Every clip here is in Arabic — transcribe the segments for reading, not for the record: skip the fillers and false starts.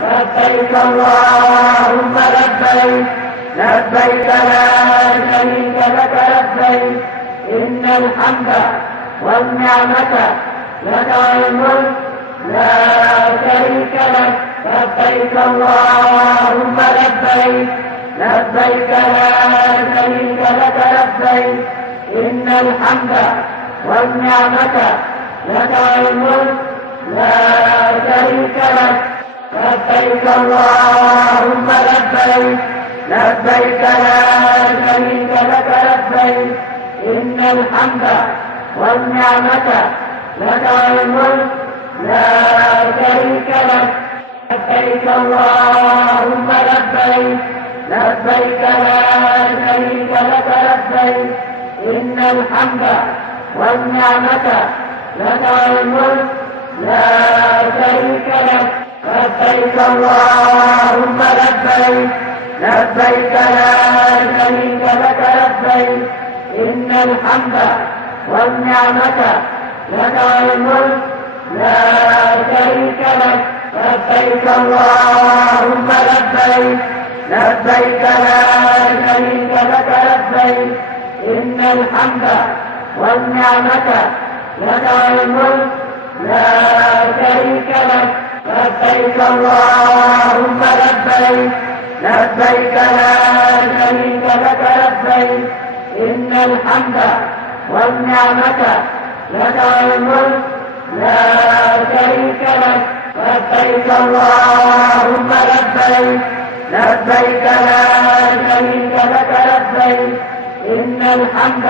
لبيك اللهم لبيك، لبيك لا شريك لك لبيك، إن الحمد والنعمة لك والملك لا شريك لك. لبيك اللهم لبيك، لبيك لا شريك لك لبيك، إن الحمد والنعمة لك والملك لا شريك لك. لبيك اللهم لبيك، لبيك لا شريك لك لبيك، إن الحمد والنعمة لك والملك لا شريك لك. لبيك اللهم لبيك، لبيك لا شريك لك لبيك، إن الحمد والنعمة لك والملك لا شريك لك. لبيك اللهم لبيك، لبيك لا شريك لك لبيك، إن الحمد والنعمة لك والملك لا شريك لك. لبيك اللهم لبيك، لبيك لا شريك لك لبيك، إن الحمد والنعمة لك والملك لا شريك لك. لبيك اللهم لبيك، لبيك لا شريك لك لبيك، إن الحمد والنعمة لك والملك لا شريك لك. لبيك اللهم لبيك، لبيك لا شريك لك لبيك، إن الحمد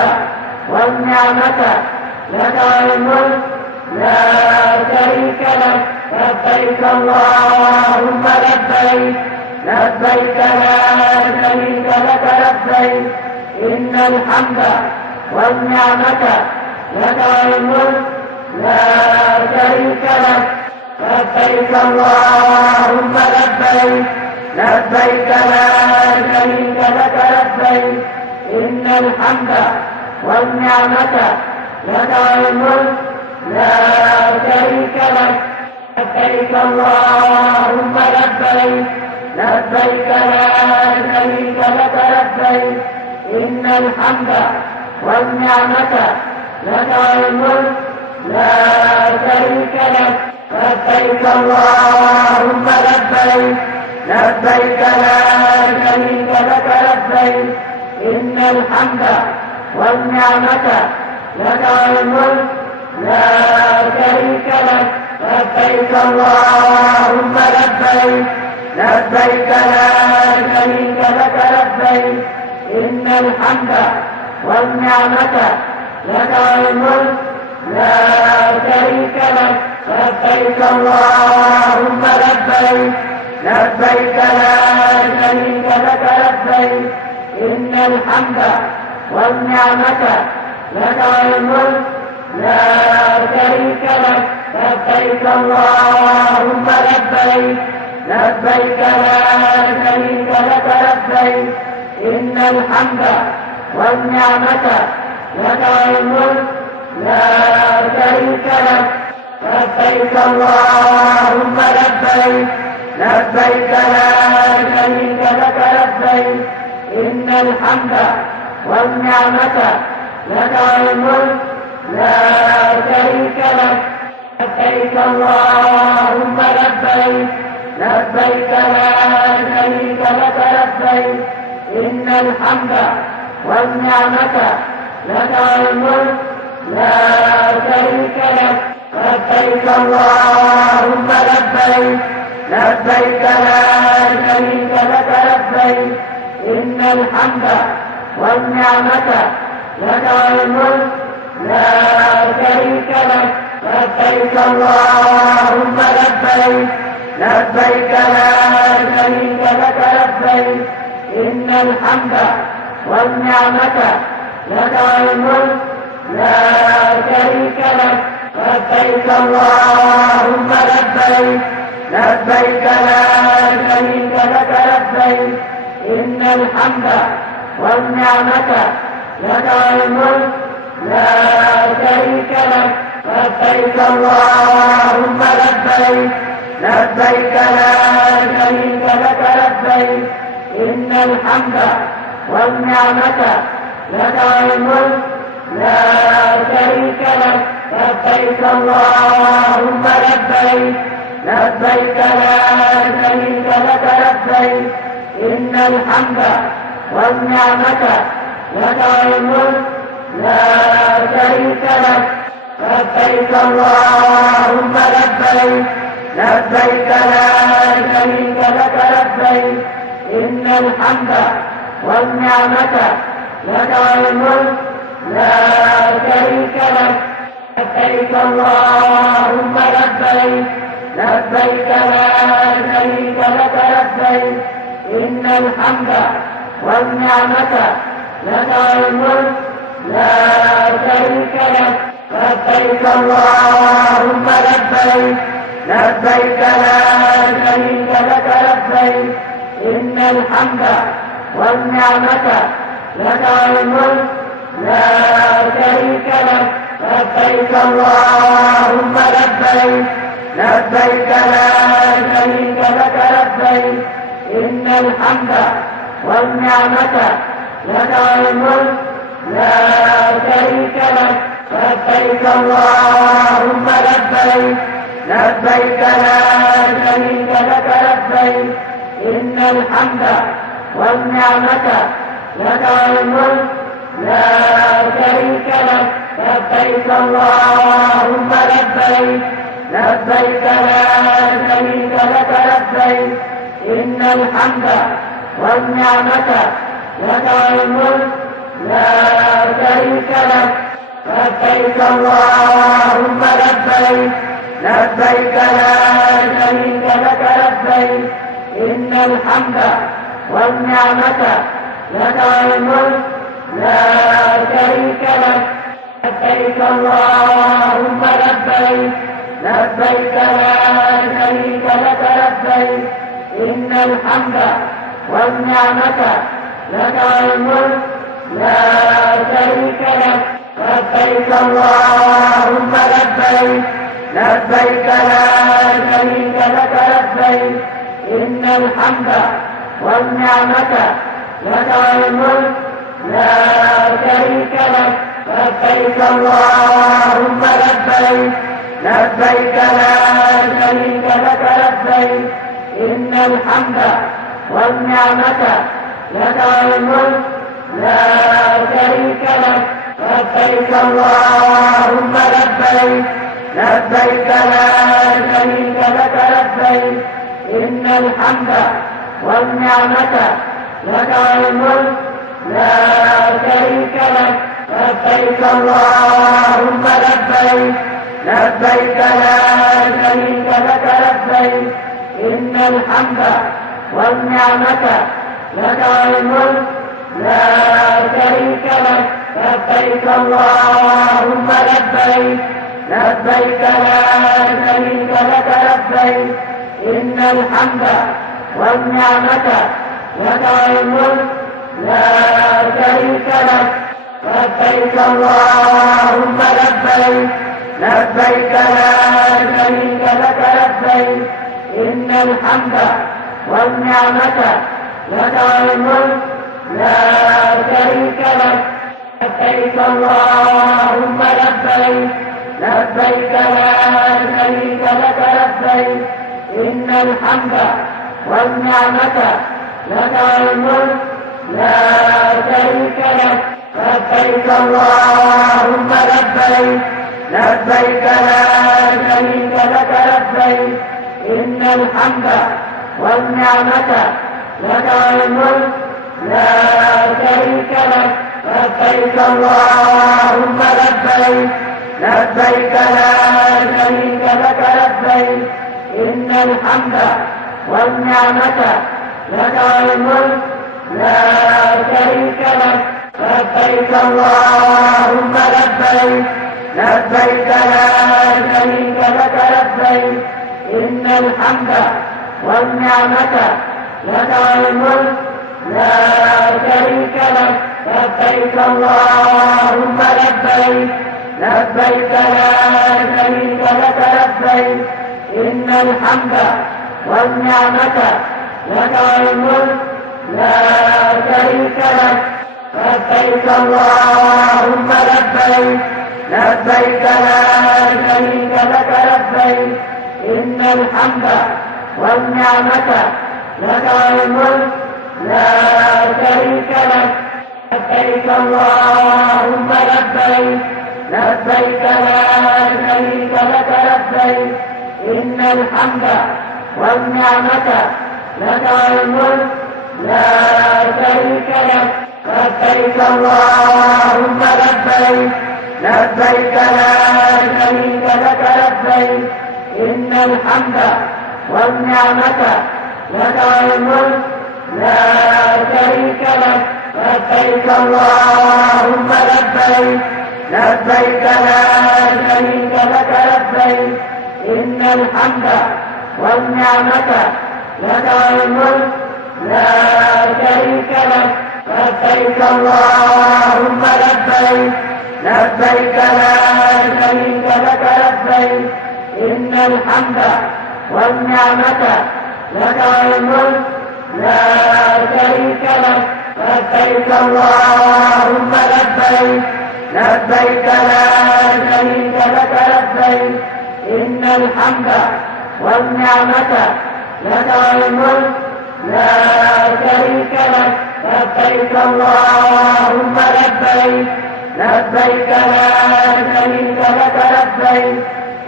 والنعمة لك والملك لا شريك لك. لبيك اللهم لبيك، لبيك لا شريك لك لبيك، إن الحمد والنعمة لك والملك لا شريك لك. لبيك اللهم لبيك، لبيك لا شريك لك لبيك، إن الحمد والنعمة لك والملك لا شريك لك. لبيك اللهم لبيك، لبيك لا شريك لك لبيك، إن الحمد والنعمة لك والملك لا شريك لك. لبيك اللهم لبيك، لبيك لا شريك لك لبيك، إن الحمد والنعمة لك والملك لا شريك لك. لبيك اللهم لبيك، لبيك لا شريك لك لبيك، إن الحمد والنعمة لك والملك لا شريك لك. لبيك اللهم لبيك، لبيك لا شريك لك لبيك، إن الحمد والنعمة لك والملك لا شريك لك. لبيك اللهم لبيك، لبيك لا شريك لك لبيك، إن الحمد والنعمة لك والملك لا شريك لك. لبيك اللهم لبيك، لبيك لا شريك لك لبيك، إن الحمد والنعمة لك والملك لا شريك لك. لبيك اللهم لبيك، لبيك لا شريك لك لبيك، إن الحمد والنعمة لك والملك لا شريك لك. لبيك اللهم لبيك، لبيك لا شريك لك لبيك، إن الحمد والنعمة لك والملك لا شريك لك. لبيك اللهم لبيك، لبيك لا شريك لك لبيك، إن الحمد والنعمة لك والملك لا شريك لك. لبيك اللهم لبيك، لبيك لا شريك لك لبيك، إن الحمد والنعمة لك والملك لا شريك لك. لبيك اللهم لبيك، لبيك لا شريك لك لبيك إن الحمد والنعمة لك والملك لا شريك لك لبيك اللهم لبيك لبيك لا شريك لك لبيك إن الحمد والنعمة لك والملك لا شريك لك لبيك اللهم لبيك لبيك لا شريك لك لبيك إن الحمد والنعمة لك والملك لا شريك لك لبيك اللهم لبيك لبيك لا شريك لك لبيك إن الحمد والنعمة لك والملك لا شريك لك لبيك اللهم لبيك لبيك لا شريك لك لبيك إن الحمد والنعمة لك والملك لا شريك لك لبيك اللهم لبيك لبيك لا شريك لك لبيك إن الحمد والنعمة لك والملك لا شريك لك لبيك اللهم لبيك لبيك لا شريك لك لبيك إن الحمد والنعمة لك والملك لا شريك لك لبيك اللهم لبيك لبيك لا شريك لك لبيك إن الحمد والنعمة لك والملك لا شريك لك لبيك اللهم لبيك لبيك لا شريك لك لبيك إن الحمد والنعمة لك والملك لا شريك لك لبيك اللهم لبيك لبيك لا شريك لك لبيك إن الحمد والنعمة لك والملك لا شريك لك لبيك اللهم لبيك لبيك لا شريك لك لبيك إن الحمد والنعمة لك والملك لا شريك لك لبيك اللهم لبيك لبيك لا شريك لك لبيك إن الحمد والنعمة لك والملك لا شريك لك لبيك اللهم لبيك لبيك لا شريك لك لبيك إن الحمد والنعمة لك والملك لا شريك لك لبيك اللهم لبيك لبيك لا شريك لك لبيك إن الحمد والنعمة لك والملك لا شريك لك لبيك اللهم لبيك لبيك لا شريك لك لبيك إن الحمد والنعمة لك والملك لا شريك لك لبيك اللهم لبيك لبيك لا شريك لك لبيك إن الحمد والنعمة لك والملك لا شريك لك لبيك اللهم لبيك لبيك لا شريك لك لبيك إن الحمد والنعمة لك والملك لا شريك لك لبيك اللهم لبيك لبيك لا شريك لك لبيك إن الحمد والنعمة لك والملك لا شريك لك لبيك اللهم لبيك لبيك لا شريك لك لبيك إن الحمد والنعمة لك والملك لا شريك لك لبيك اللهم لبيك لبيك لا شريك لك لبيك إن الحمد والنعمة لك والملك لا شريك لك لبيك اللهم لبيك لبيك لا شريك لك لبيك إن الحمد والنعمة لك والملك لا شريك لك. لبيك اللهم لبيك لبيك لا شريك لك لبيك إن الحمد والنعمة لك والملك لا شريك لك. لبيك اللهم لبيك لبيك لا شريك لك لبيك إن الحمد والنعمة لك والملك لا شريك لك. لبيك اللهم لبيك لبيك لا شريك لك لبيك إن الحمد والنعمة لك والملك لا شريك لك. لبيك اللهم لبيك لبيك لا شريك لك لبيك إن الحمد والنعمة لك والملك لا شريك لك. لبيك اللهم لبيك لبيك لا شريك لك لبيك إن الحمد والنعمة لك والملك لا شريك لك. لبيك اللهم لبيك لبيك لا شريك لك لبيك إن الحمد والنعمة لك والملك لا شريك لك. لبيك اللهم لبيك لبيك لا شريك لك لبيك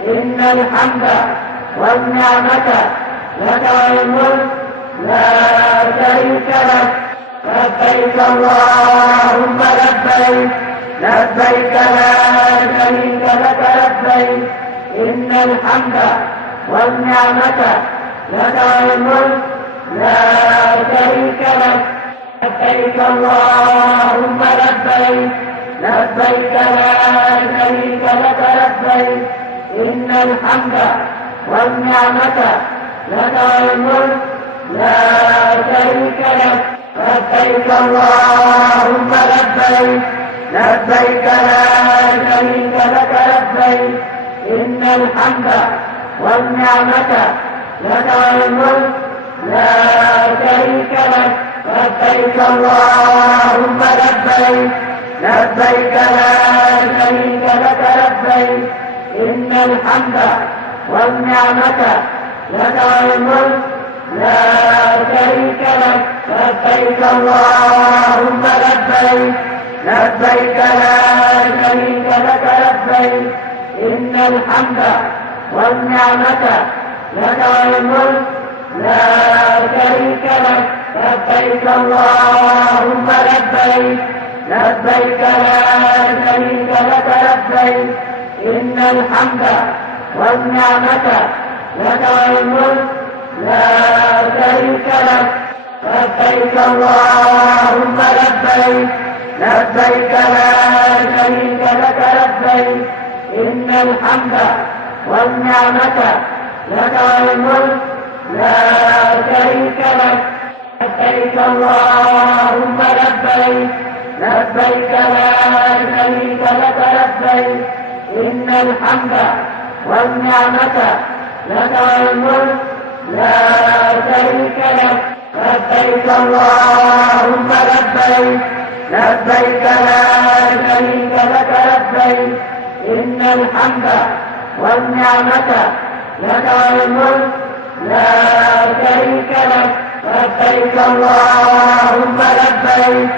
إن الحمد والنعمة لك والملك لا شريك لك. لبيك اللهم لبيك لبيك لا شريك لك لبيك إن الحمد والنعمة لك والملك لا شريك لك. لبيك اللهم لبيك لبيك لا شريك لك لبيك إن الحمد والنعمة لك والملك لا شريك لك. لبيك اللهم لبيك لبيك لا شريك لك لبيك إن الحمد والنعمة لك والملك لا شريك لك. لبيك اللهم لبيك لبيك لا شريك لك لبيك إن الحمد والنعمة لك والملك لا شريك لك. لبيك اللهم لبيك لبيك لا شريك لك لبيك إن الحمد والنعمة لك والملك لا شريك لك. لبيك اللهم لبيك لبيك لا شريك لك لبيك إن الحمد والنعمة لك والملك لا شريك لك. لبيك اللهم لبيك لبيك لا شريك لك لبيك إن الحمد والنعمة لك والملك لا شريك لك. لبيك اللهم لبيك لبيك لا شريك لك لبيك إن الحمد والنعمة لك والملك لا شريك لك. لبيك اللهم لبيك لبيك لا شريك لك لبيك إن الحمد والنعمة لك والملك لا شريك لك. لبيك اللهم لبيك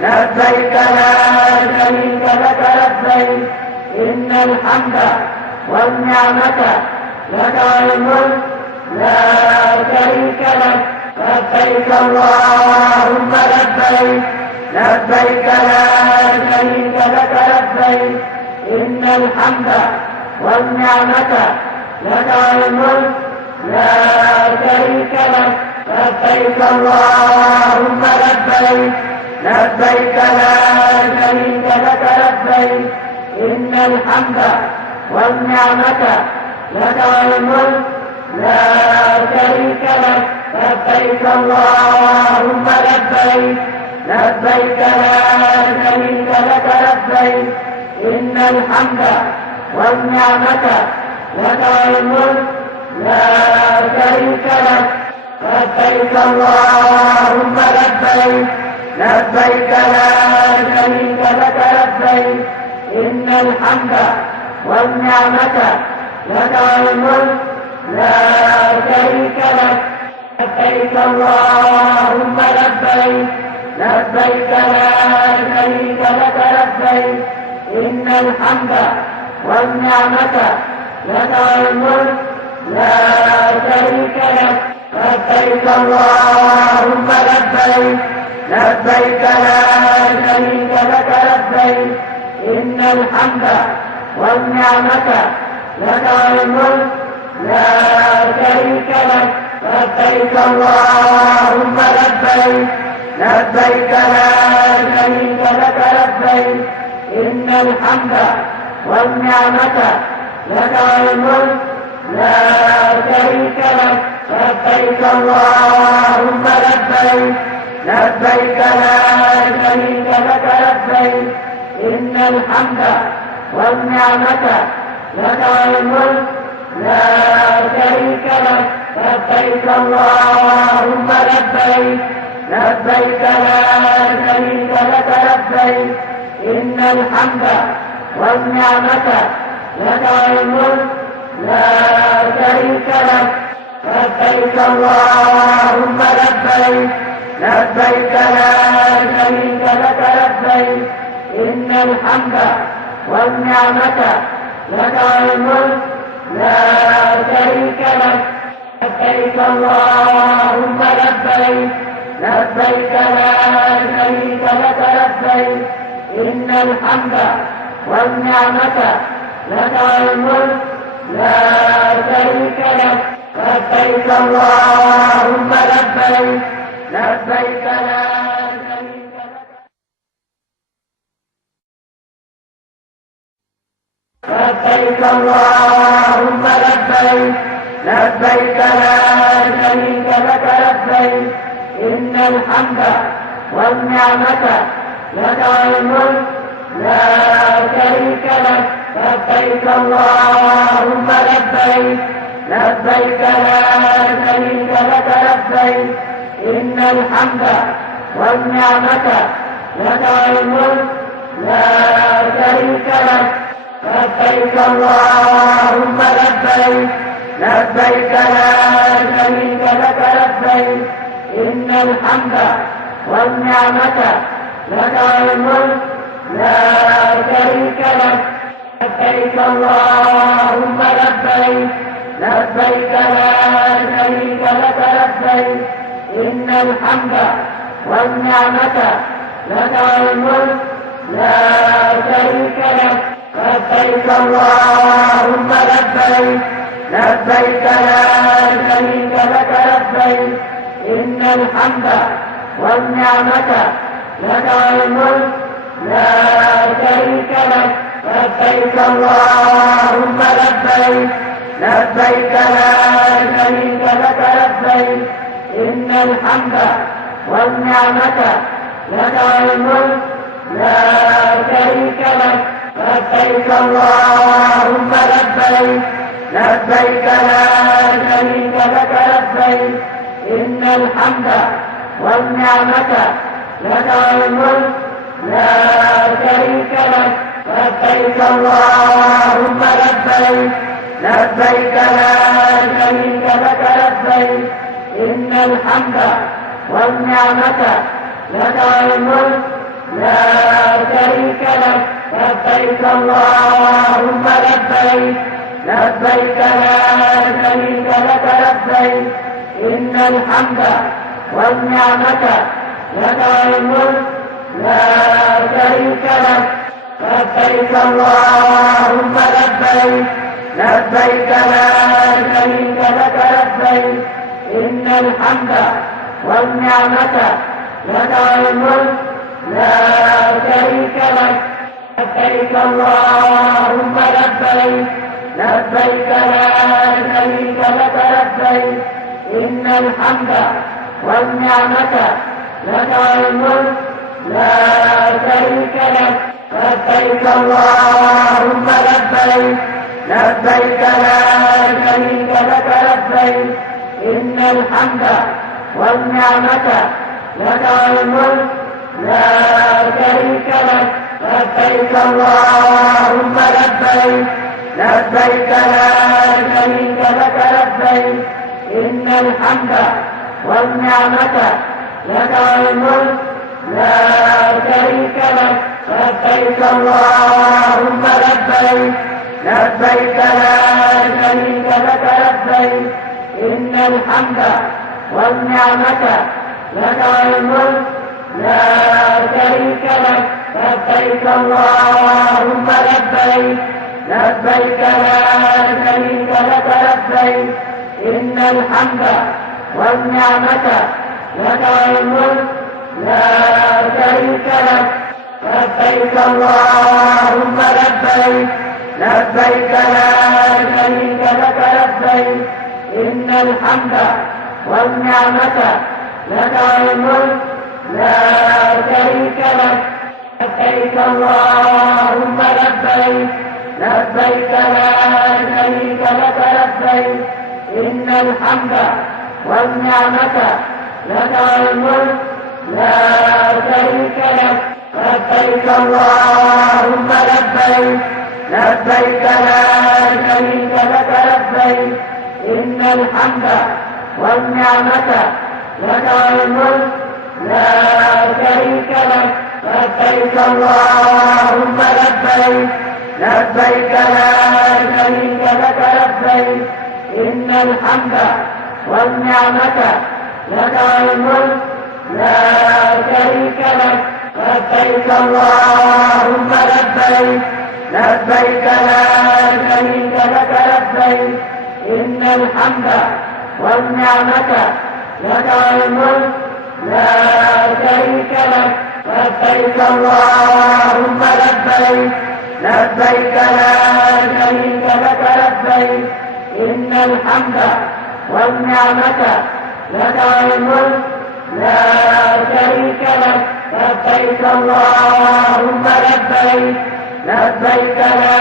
لبيك لا شريك لك لبيك إن الحمد والنعمة لك والملك لا شريك لك. لبيك اللهم لبيك لبيك لا شريك لك لبيك إن الحمد والنعمة لك والملك لا شريك لك. لبيك اللهم لبيك لبيك لا شريك لك لبيك إن الحمد والنعمة لك والملك لا شريك لك. لبيك اللهم لبيك لبيك لا شريك لك لبيك إن الحمد والنعمة لك والملك لا شريك لك لبيك اللهم لبيك لبيك لا شريك لك لبيك إن الحمد والنعمة لك والملك لا شريك لك لبيك اللهم لبيك لبيك لا شريك لك لبيك إن الحمد والنعمة لك والملك لا شريك لك لبيك اللهم لبيك لبيك لا شريك لك لبيك إن الحمد والنعمة لك والملك لا شريك لك لبيك اللهم لبيك لبيك لا شريك لك لبيك إن الحمد والنعمة لك والملك لا شريك لك لبيك اللهم لبيك لبيك لا شريك لك لبيك إن الحمد والنعمة لك والملك لا شريك لك لبيك اللهم لبيك لبيك لا شريك لك لبيك إن الحمد والنعمة لك والملك لا شريك لك لبيك اللهم لبيك لبيك لا شريك لك لبيك إن الحمد والنعمة لك والملك لا شريك لك لبيك اللهم لبيك لبيك لا شريك لك لبيك إن الحمد والنعمة لك والملك لا شريك لك لبيك اللهم لبيك لبيك لا شريك لك لبيك اللهم لبيك لبيك لا شريك لك لبيك إن الحمد والنعمة لك والملك لا شريك لك لبيك اللهم لبيك لبيك لا شريك لك لبيك إن الحمد والنعمة لك والملك لا شريك لك لبيك اللهم لبيك لبيك لا شريك لك لبيك إن الحمد والنعمة لك والملك لا شريك لك لبيك اللهم لبيك لبيك لا شريك لك لبيك إن الحمد والنعمة لك والملك لا شريك لك لبيك اللهم لبيك لبيك لا شريك لك لبيك إن الحمد والنعمة لك والملك لا شريك لك لبيك اللهم لبيك لبيك لا شريك لك لبيك إن الحمد والنعمة لك والملك لا شريك لك لبيك اللهم لبيك لبيك لا شريك لك لبيك إن الحمد والنعمة لك والملك لا شريك لك لبيك اللهم لبيك لبيك لا شريك لك لبيك إن الحمد والنعمة لك والملك لا شريك لك لبيك اللهم لبيك لبيك لا شريك لك لبيك إن الحمد والنعمة لك والملك لا شريك لك لبيك اللهم لبيك لبيك لا شريك لك لبيك إن الحمد والنعمة لك والملك لا شريك لك لبيك اللهم لبيك لبيك لا شريك لك لبيك إن الحمد والنعمة لك والملك لا شريك لك لبيك اللهم لبيك لبيك لا شريك لك لبيك إن الحمد والنعمة لك والملك لا شريك لك لبيك اللهم لبيك لبيك لا شريك لك لبيك إن الحمد والنعمة لك والملك لا شريك لك لبيك اللهم لبيك لبيك لا شريك لك لبيك إن الحمد والنعمة لك والملك لا شريك لك لبيك اللهم لبيك لبيك لا شريك لك لبيك إن الحمد والنعمة لك والملك لا شريك لك لبيك اللهم لبيك لبيك لا شريك لك لبيك إن الحمد والنعمة لك والملك لا شريك لك لبيك اللهم لبيك لبيك لا شريك لك لبيك إن الحمد والنعمة لك والملك لا شريك لك لبيك اللهم لبيك لبيك لا شريك لك لبيك إن الحمد والنعمة لك والملك لا شريك لك لبيك اللهم لبيك لبيك لا شريك لك لبيك إن الحمد والنعمة لك والملك لا شريك لك لبيك اللهم لبيك لبيك لا شريك لك لبيك إن الحمد والنعمة لك والملك لا شريك لك لبيك اللهم لبيك لبيك لا شريك لك لبيك إن الحمد والنعمة لك والملك لا شريك لك لبيك اللهم لبيك لبيك لا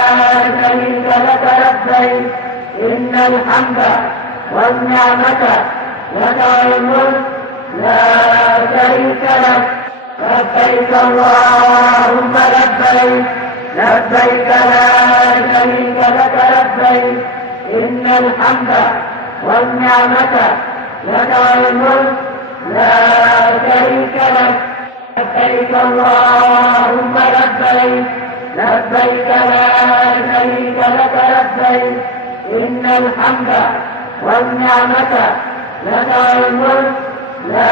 شريك لك لبيك إن الحمد والنعمة لك والملك لا شريك لك لبيك اللهم لبيك لبيك لا شريك لك لبيك إن الحمد والنعمة لك والملك لا شريك لك لبيك اللهم لبيك لبيك لا شريك لك لبيك إن الحمد والنعمة لك والملك لا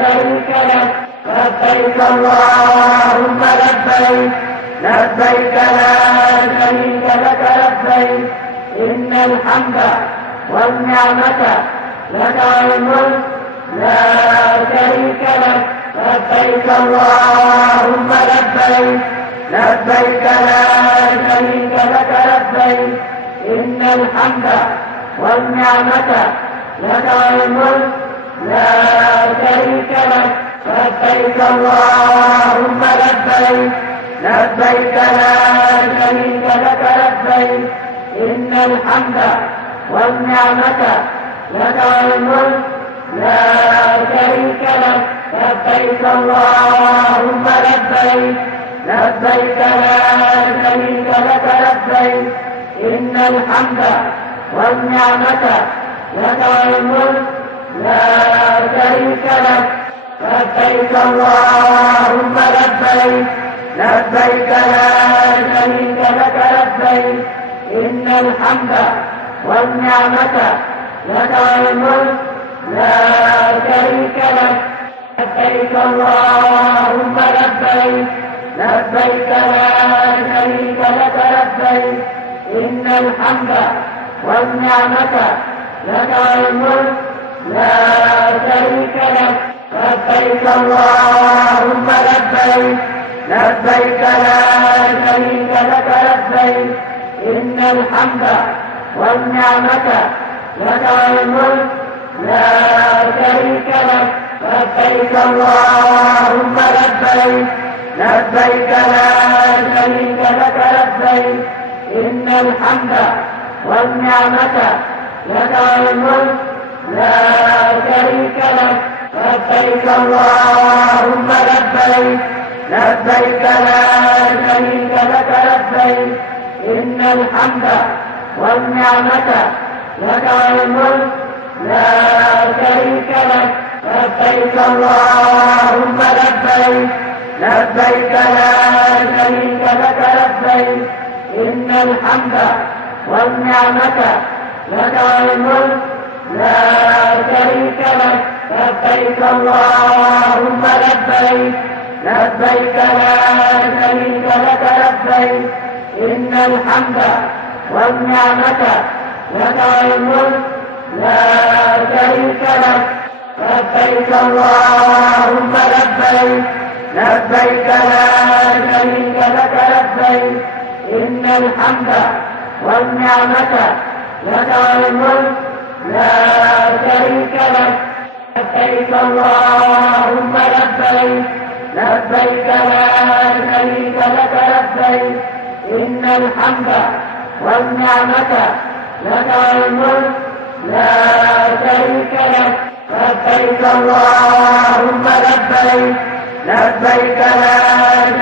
شريك لك لبيك اللهم لبيك لبيك لا شريك لك لبيك إن الحمد والنعمة لك والملك لا شريك لك لبيك اللهم لبيك لبيك لا شريك لك لبيك إن الحمد والنعمة لك والملك لا شريك لك لبيك اللهم لبيك لبيك لا شريك لك لبيك إن الحمد والنعمة لك والملك لا شريك لك لبيك اللهم لبيك لبيك لا شريك لك لبيك إن الحمد والنعمة لك والملك لا شريك لك لبيك اللهم لبيك لبيك لا شريك لك لبيك إن الحمد والنعمة لك والملك لا شريك لك لبيك اللهم لبيك لبيك لا شريك لك لبيك إن الحمد والنعمة لك والملك لا شريك لك لبيك اللهم لبيك لبيك لا شريك لك لبيك إن الحمد والنعمة لك والملك لا شريك لك لبيك اللهم لبيك لبيك لا شريك لك لبيك إن الحمد والنعمة لك والملك لا شريك لك لبيك اللهم لبيك لبيك لا شريك لك لبيك إن الحمد والنعمة لك والملك لا شريك لك لبيك اللهم لبيك لبيك لا شريك لك لبيك إن الحمد والنعمة لك والملك لا شريك لك لبيك اللهم لبيك لبيك لا شريك لك لبيك إن الحمد والنعمة لك والملك لا شريك لك لبيك اللهم لبيك لبيك لا شريك لك لبيك إن الحمد والنعمة لك والملك لا شريك لك لبيك اللهم لبيك لبيك لا شريك لك لبيك إن الحمد والنعمة لك والملك لا شريك لك لبيك اللهم لبيك لبيك لا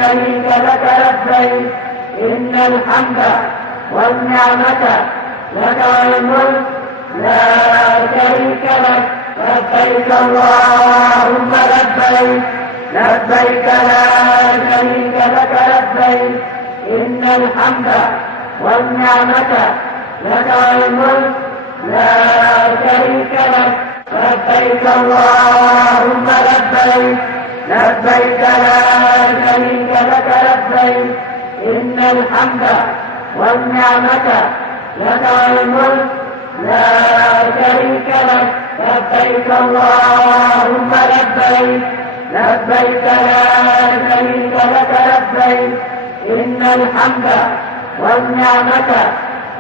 شريك لك لبيك إن الحمد والنعمة لك والملك لا شريك لك لبيك اللهم لبيك لبيك لا شريك لك لبيك إن الحمد والنعمة لك والملك لا شريك لك لبيك اللهم لبيك لبيك لا شريك لك لبيك إن الحمد والنعمة لك والملك لا شريك لك لبيك اللهم لبيك لبيك لا شريك لك لبيك إن الحمد والنعمة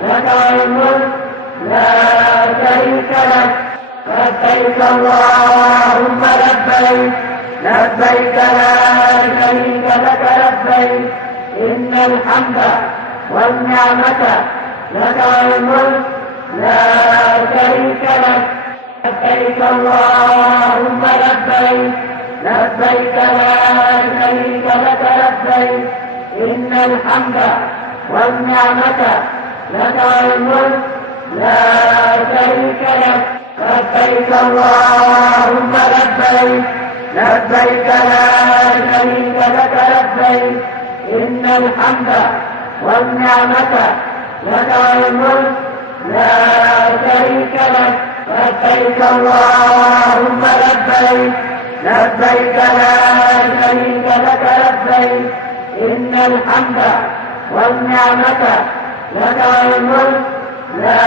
لك والملك لا شريك لك لبيك اللهم لبيك لبيك لا شريك لك لبيك إن الحمد والنعمة لك والملك لا شريك لك لبيك اللهم لبيك لبيك لا شريك لك لبيك إن الحمد والنعمة لك والملك لا شريك لك لبيك اللهم لبيك لبيك لا شريك لك لبيك إن الحمد والنعمة لك والملك لا شريك لك لبيك اللهم لبيك لبيك لا شريك لك لبيك إن الحمد والنعمة لك والملك لا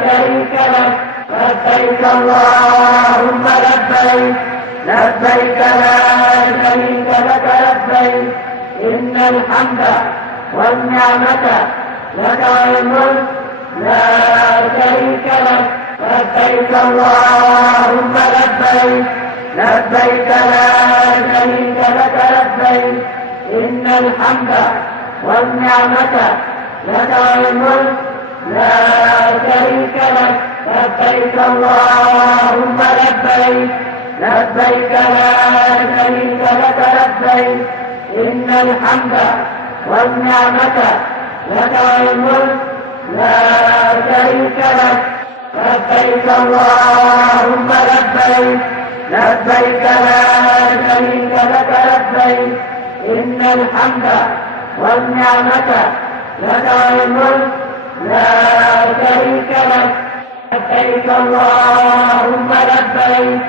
شريك لك لبيك اللهم لبيك لبيك لا شريك لك لبيك إن الحمد والنعمة لك والملك لا شريك لك لبيك اللهم لبيك لبيك لا شريك لك لبيك إن الحمد والنعمة لك والملك لا شريك لك لبيك اللهم لبيك لبيك لا شريك لك لبيك إن الحمد والنعمة لك والملك لا شريك لك لبيك اللهم لبيك لبيك لا شريك لك لبيك إن الحمد والنعمة لك والملك لا شريك لك لبيك اللهم لبيك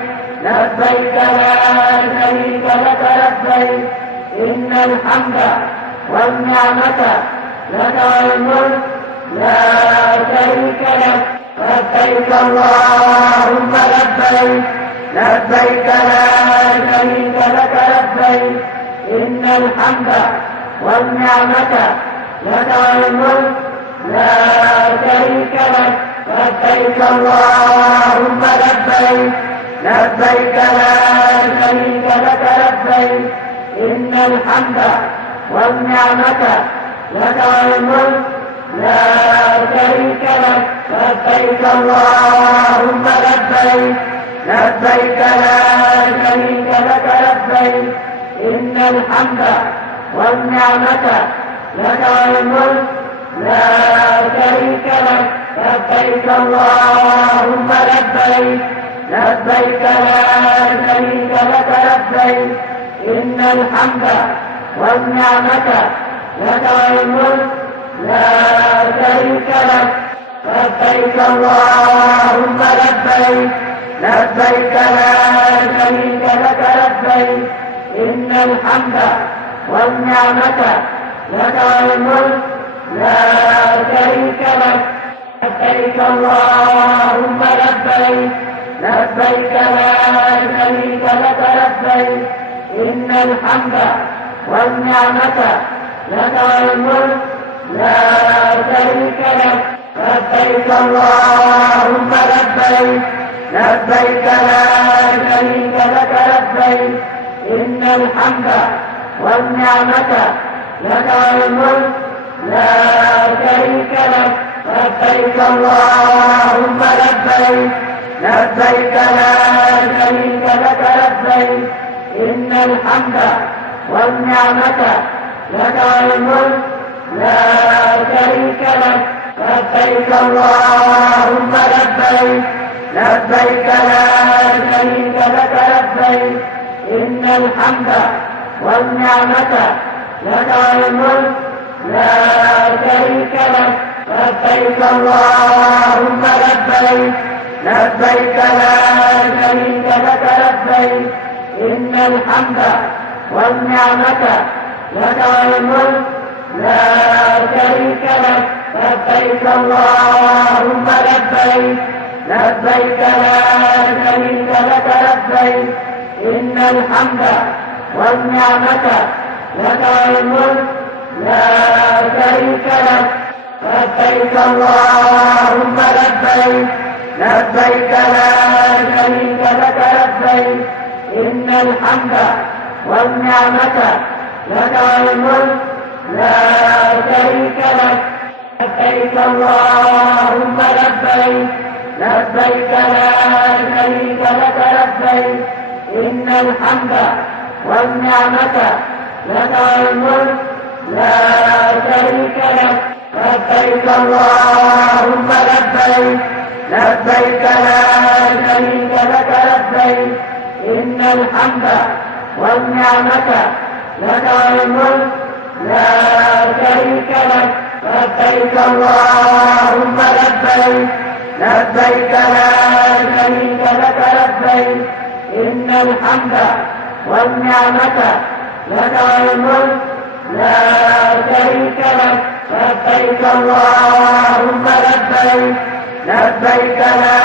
لبيك لا شريك لك لبيك إن الحمد والنعمة لك والملك لا شريك لك لبيك اللهم لبيك لبيك لا شريك لك لبيك إن الحمد والنعمة لك والملك لا شريك لك لبيك اللهم لبيك لبيك لا شريك لك لبيك إن الحمد والنعمة لك والملك لا شريك لك لبيك اللهم لبيك لبيك لا شريك لك لبيك إن الحمد والنعمة لك والملك لا شريك لك لبيك اللهم لبيك لبيك لا شريك لك لبيك إن الحمد والنعمة لك والملك لا شريك لك لبيك اللهم لبيك لبيك لا شريك لك لبيك إن الحمد والنعمة لك والملك لا شريك لك لبيك اللهم لبيك لبيك لا شريك لك لبيك إن الحمد والنعمة لك والملك لا شريك لك لبيك اللهم لبيك لبيك لا شريك لك لبيك إن الحمد والنعمة لك والملك لا شريك لك لبيك اللهم لبيك لبيك لا شريك لك لبيك إن الحمد والنعمة لك والملك لا شريك لك لبيك اللهم لبيك لبيك لا شريك لك لبيك إن الحمد والنعمة لك والملك لا شريك لك لبيك اللهم لبيك لبيك لا شريك لك لبيك إن الحمد والنعمة لك والملك لا شريك لك لبيك اللهم لبيك لبيك لا شريك لك لبيك إن الحمد والنعمة لك والملك لا شريك لك لبيك اللهم لبيك لبيك لا شريك لك لبيك إن الحمد والنعمة لك والملك لا شريك لك لبيك اللهم لبيك لبيك لا شريك لك لبيك إن الحمد والنعمة لك والملك لا شريك لك لبيك اللهم لبيك لبيك لا شريك لك لبيك إن الحمد والنعمة لك والملك لا شريك لك لبيك اللهم لبيك لبيك لا شريك لك لبيك إن الحمد والنعمة لك والملك لا شريك لك لبيك اللهم لبيك لبيك لا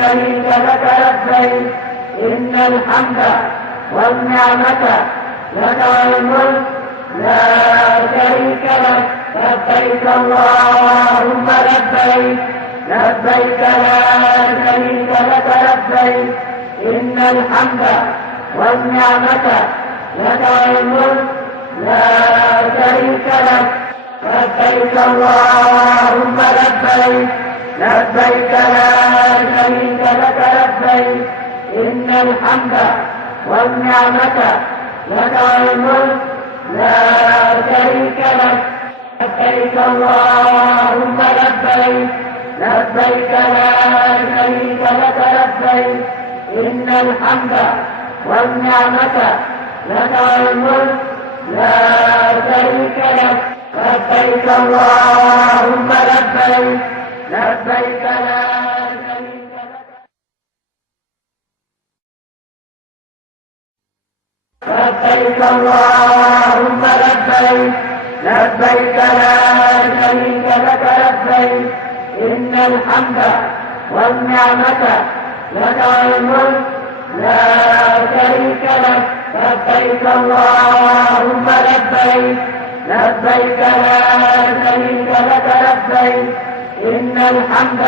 شريك لك لبيك إن الحمد والنعمة لك والملك لا شريك لك لبيك اللهم لبيك لبيك لا شريك لك لبيك إن الحمد والنعمة لك والملك لا شريك لك لبيك اللهم لبيك لبيك لا شريك لك لبيك إن الحمد والنعمة لك والملك لا شريك لك لبيك اللهم لبيك لبيك لا شريك لك لبيك إن الحمد والنعمة لك والملك لا شريك لك لبيك اللهم لبيك لبيك لا شريك لك لبيك اللهم لبيك لبيك لا شريك لك لبيك إن الحمد والنعمة لك والملك لا شريك لك لبيك اللهم لبيك لبيك لا شريك لك لبيك إن الحمد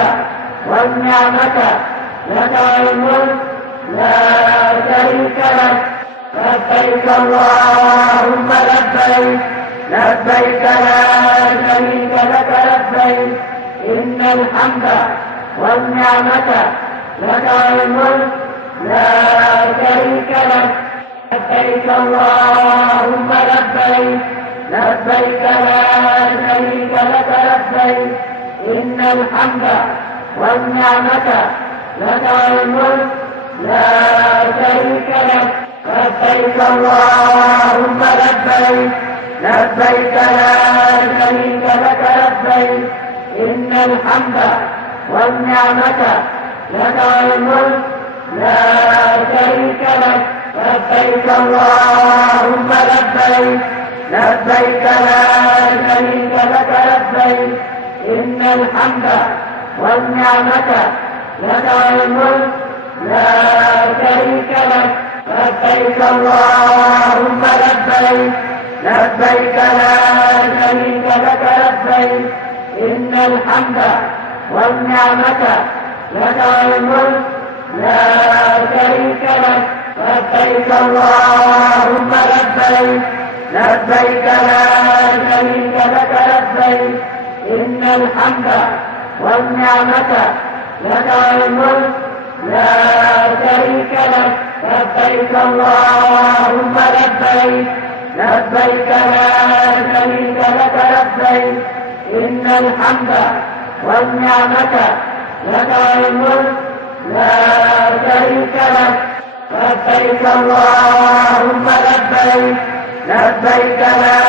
والنعمة لك والملك لا شريك لك لبيك اللهم لبيك لبيك لا شريك لك لبيك لبيك إن الحمد والنعمة لك والملك لا شريك لك لبيك اللهم لبيك لبيك لا شريك لك لبيك إن الحمد والنعمة لك والملك لا شريك لك لبيك اللهم لبيك لبيك لا شريك لك لبيك إن الحمد والنعمة لك والملك لا شريك لك لبيك اللهم لبيك لبيك لا شريك لك لبيك إن الحمد والنعمة لك والملك لا شريك لك لبيك اللهم لبيك لبيك لا شريك لك لبيك إن الحمد والنعمة لك والملك لا شريك لك لبيك اللهم لبيك لبيك لا شريك لك لبيك إن الحمد والنعمة لك والملك لا شريك لك لبيك اللهم لبيك لبيك لا شريك لك لبيك إن الحمد والنعمة لك والملك لا شريك لك لبيك اللهم لبيك لبيك لا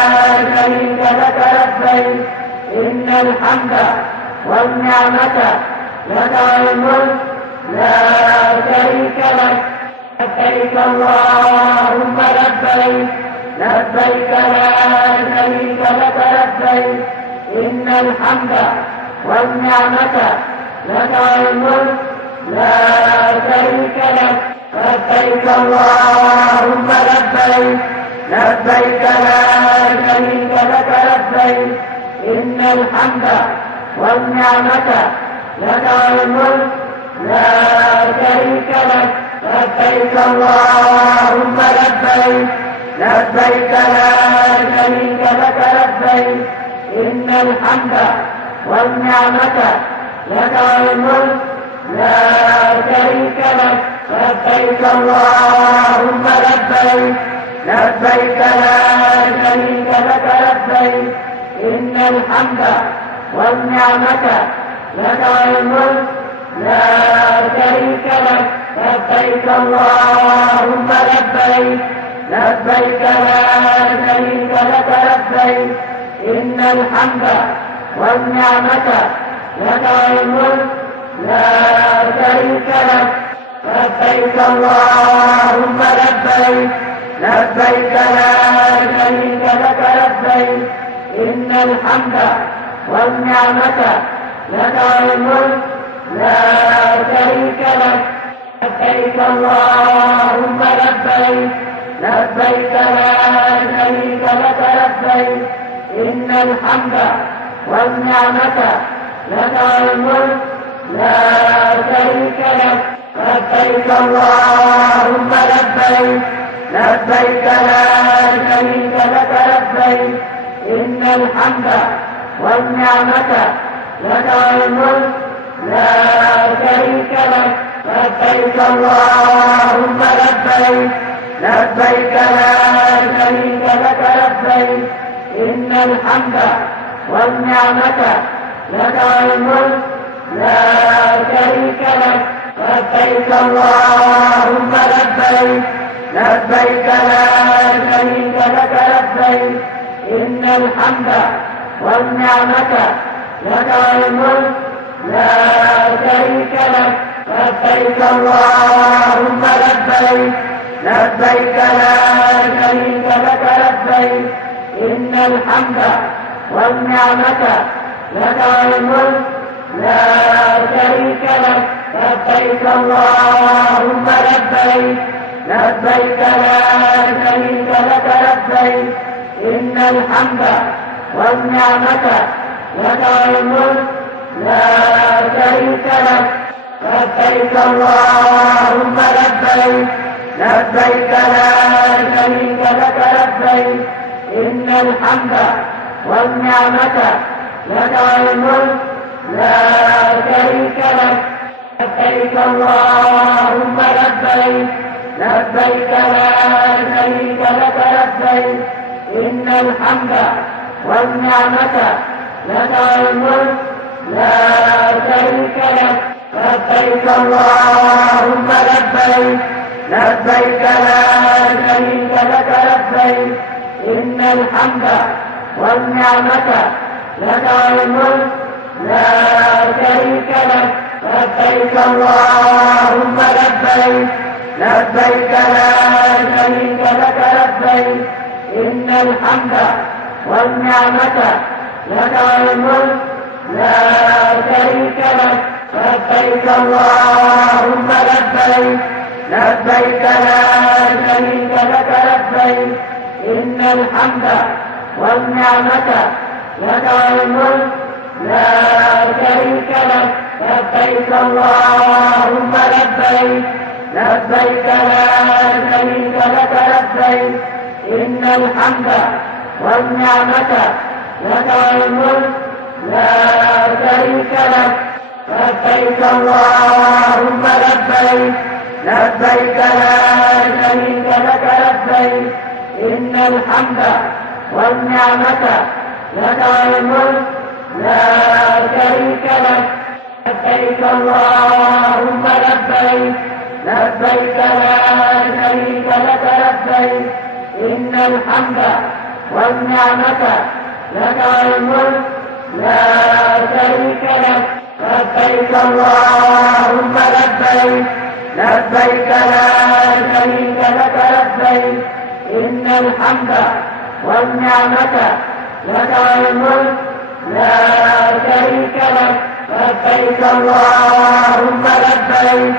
شريك لك لبيك إن الحمد والنعمة لك والملك لا شريك لك لبيك اللهم لبيك لبيك لا شريك لك لبيك إن الحمد والنعمة لك والملك لا شريك لك لبيك اللهم لبيك لبيك لا شريك لك لبيك إن الحمد والنعمة لك والملك لا شريك لك لبيك اللهم لبيك لبيك لا شريك لك لبيك إن الحمد والنعمة لك والملك لا شريك لك لبيك اللهم لبيك لبيك لا شريك لك لبيك إن الحمد والنعمة لك والملك لا شريك لك لبيك اللهم لبيك لبيك لا شريك لك لبيك إن الحمد والنعمة لك والملك لا شريك لك لبيك اللهم لبيك لبيك لا شريك لك لبيك إن الحمد والنعمة لك والملك لا شريك لك لبيك اللهم لبيك لبيك لا شريك لك لبيك إن الحمد والنعمة لك والملك لا شريك لك لبيك اللهم لبيك لبيك لا شريك لك لبيك إن الحمد والنعمة لك والملك لا شريك لك لبيك اللهم لبيك لبيك لا شريك لك لبيك إن الحمد والنعمة لك والملك لا شريك لك لبيك اللهم لبيك لبيك لا شريك لك لبيك إن الحمد والنعمة لك والملك لا شريك لك لبيك اللهم لبيك لبيك لا شريك لك لبيك إن الحمد والنعمة لك والملك لا شريك لك لبيك اللهم لبيك لبيك لا شريك لك لبيك إن الحمد والنعمة لك والملك لا شريك لك لبيك اللهم لبيك لبيك لا شريك لك لبيك إن الحمد والنعمة لك الملك لا شريك لك لبيك اللهم لبيك لبيك لا شريك لك لبيك إن الحمد والنعمة لك الملك لا شريك لك لبيك اللهم لبيك لبيك لا شريك لك لبيك إن الحمد والنعمة لك الملك لا شريك لك لبيك اللهم لبيك لبيك لا شريك لك لبيك إن الحمد والنعمة لك الملك لا شريك لك لبيك اللهم لبيك لبيك لا شريك لك لبيك إن الحمد والنعمة لك الملك لا شريك لك لبيك اللهم لبيك لبيك لا شريك لك لبيك إن الحمد والنعمة لك الملك لا شريك لك لبيك اللهم لبيك لبيك لا شريك لك لبيك إن الحمد والنعمة لك الملك لا شريك لك لبيك اللهم لبيك لبيك لا شريك لك لبيك إن الحمد والنعمة لك الملك لا شريك لك لبيك اللهم لبيك لبيك لا شريك لك لبيك إن الحمد والنعمة لك الملك لا شريك لك لبيك اللهم لبيك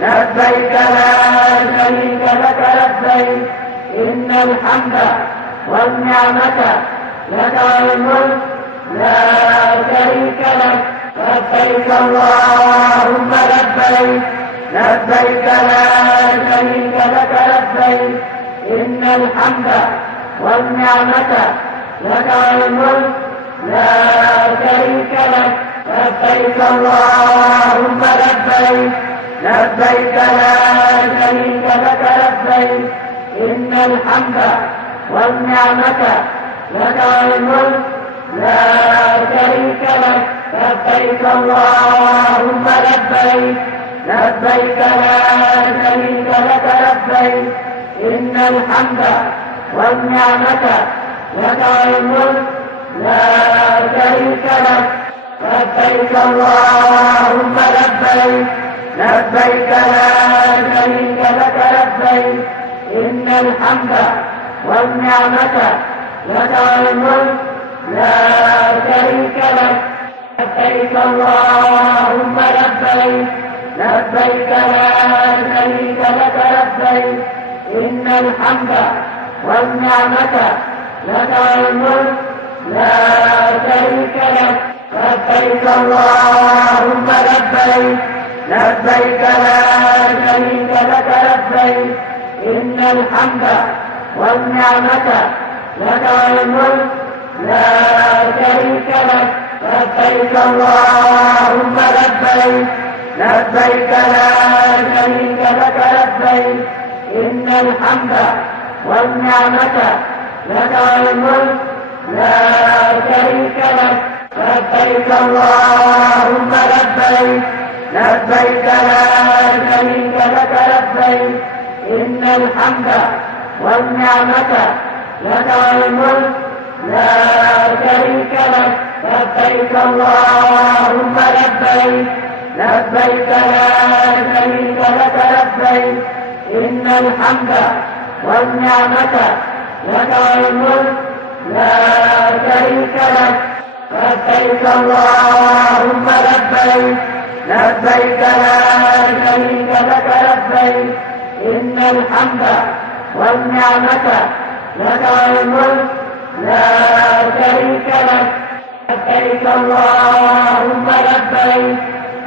لبيك لا شريك لك لبيك إن الحمد والنعمة لك الملك لا شريك لك لبيك اللهم لبيك لبيك لا شريك لك لبيك إن الحمد والنعمة لك الملك لا شريك لك لبيك اللهم لبيك لبيك لا شريك لك لبيك إن الحمد والنعمة لك الملك لا شريك لك لبيك اللهم لبيك لبيك لا شريك لك لبيك إن الحمد والنعمة لك الملك لا شريك لك لبيك اللهم لبيك لبيك لا شريك لك لبيك إن الحمد والنعمة لك الملك لا شريك لك لبيك اللهم لبيك لبيك لا شريك لك لبيك إن الحمد والنعمة لك الملك لا شريك لك لبيك اللهم لبيك لبيك لا شريك لك لبيك إن الحمد والنعمة لك الملك لا شريك لك لبيك اللهم لبيك لبيك لا شريك لك لبيك إن الحمد والنعمة لك الملك لا شريك لك لبيك اللهم لبيك لبيك لا شريك لك لبيك إن الحمد والنعمة لك الملك لا شريك لك لبيك اللهم لبيك لبيك لا شريك لك لبيك إن الحمد والنعمة لك الملك لا شريك لك لبيك اللهم لبيك لبيك لا شريك لك لبيك إن الحمد والنعمة لك الملك لا شريك لك لبيك اللهم لبيك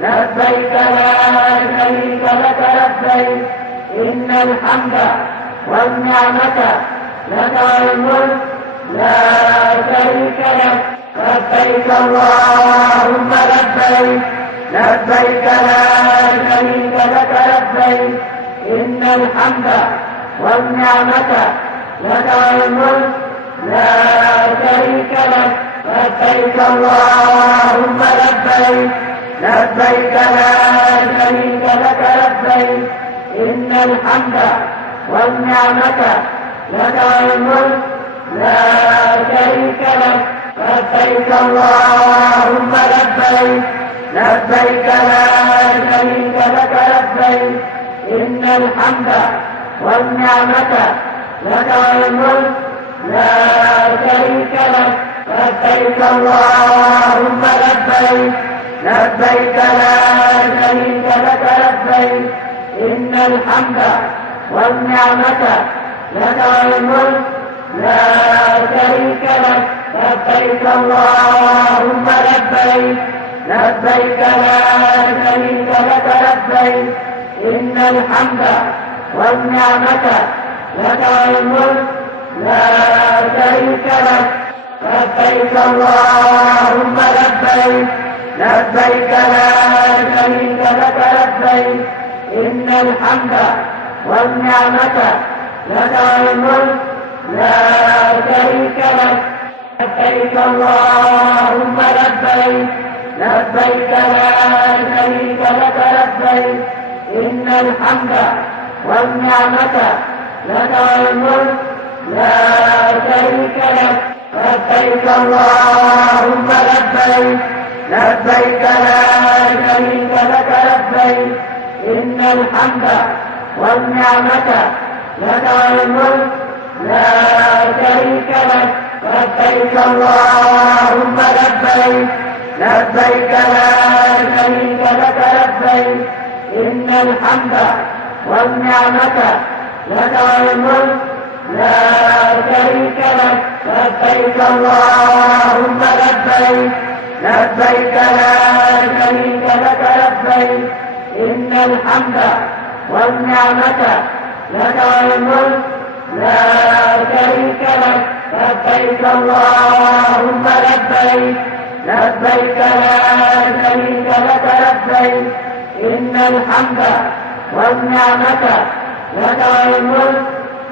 لبيك لا شريك لك لبيك إن الحمد والنعمة لك الملك لا شريك لك لبيك اللهم لبيك لبيك لا شريك لك لبيك إن الحمد والنعمة لك والملك لا شريك لك لبيك اللهم لبيك لبيك لا شريك لك لبيك إن الحمد والنعمة لك والملك لا شريك لك لبيك اللهم لبيك لبيك لا شريك لك لبيك إن الحمد والنعمة لك والملك لا شريك لك لبيك اللهم لبيك لبيك لا شريك لك لبيك إن الحمد والنعمة لك والملك لا شريك لك لبيك اللهم لبيك لبيك لا شريك لك لبيك إن الحمد والنعمة لك والملك لا شريك لك لبيك اللهم لبيك لبيك لا شريك لك لبيك إن الحمد والنعمة لك والملك لا شريك لك لبيك اللهم لبيك لبيك لا شريك لك لبيك إن الحمد والنعمة لك والملك لا شريك لك لبيك اللهم لبيك لبيك لا شريك لك لبيك إن الحمد والنعمة لك والملك لا شريك لك لبيك اللهم لبيك لبيك لا شريك لك لبيك إن الحمد والنعمة لك والملك لا شريك لك لبيك اللهم لبيك لبيك لا شريك لك لبيك إن الحمد والنعمة لك والملك لا شريك لك لبيك اللهم لبيك لبيك لا شريك لك لبيك إن الحمد والنعمة لك والملك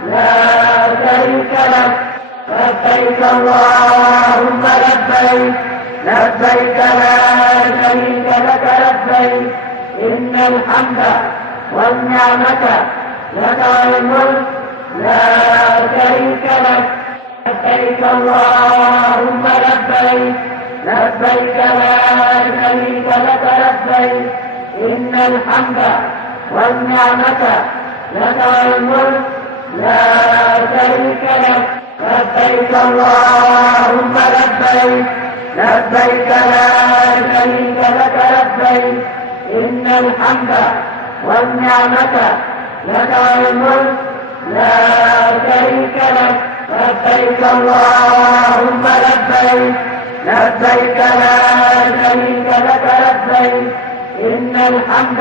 لا شريك لك لبيك اللهم لبيك لبيك لا شريك لك لبيك إن الحمد والنعمة لك والملك لا شريك لك لبيك اللهم لبيك لبيك لا شريك لك لبيك إن الحمد والنعمة لك والملك لا شريك لك لبيك اللهم لبيك لبيك لا شريك لك لبيك إن الحمد والنعمة لك والملك لا شريك لك لبيك اللهم لبيك لبيك لا شريك لك لبيك إن الحمد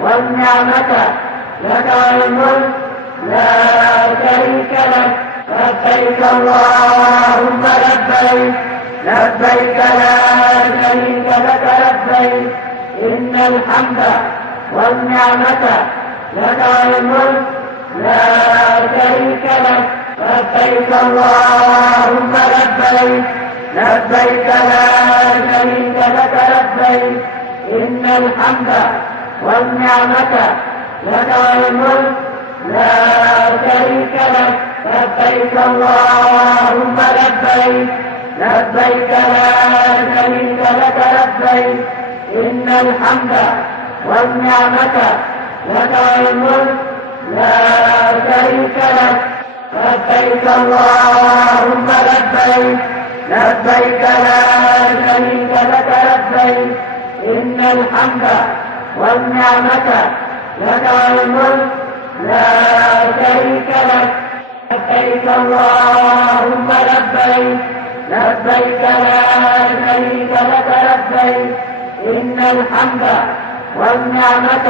والنعمة لك والملك لا شريك لك لبيك اللهم لبيك لبيك لا شريك لك لبيك إن الحمد والنعمة لك والملك لا شريك لك لبيك اللهم لبيك لبيك لا شريك لك لبيك إن الحمد والنعمة لك والملك لا شريك لك لبيك اللهم لبيك لبيك لا شريك لك لبيك إن الحمد والنعمة لك والملك لا شريك لك لبيك اللهم لبيك لبيك لا شريك لك لبيك إن الحمد والنعمة لك والملك لا شريك لك لبيك اللهم لبيك لبيك لا شريك لك لبيك إن الحمد والنعمة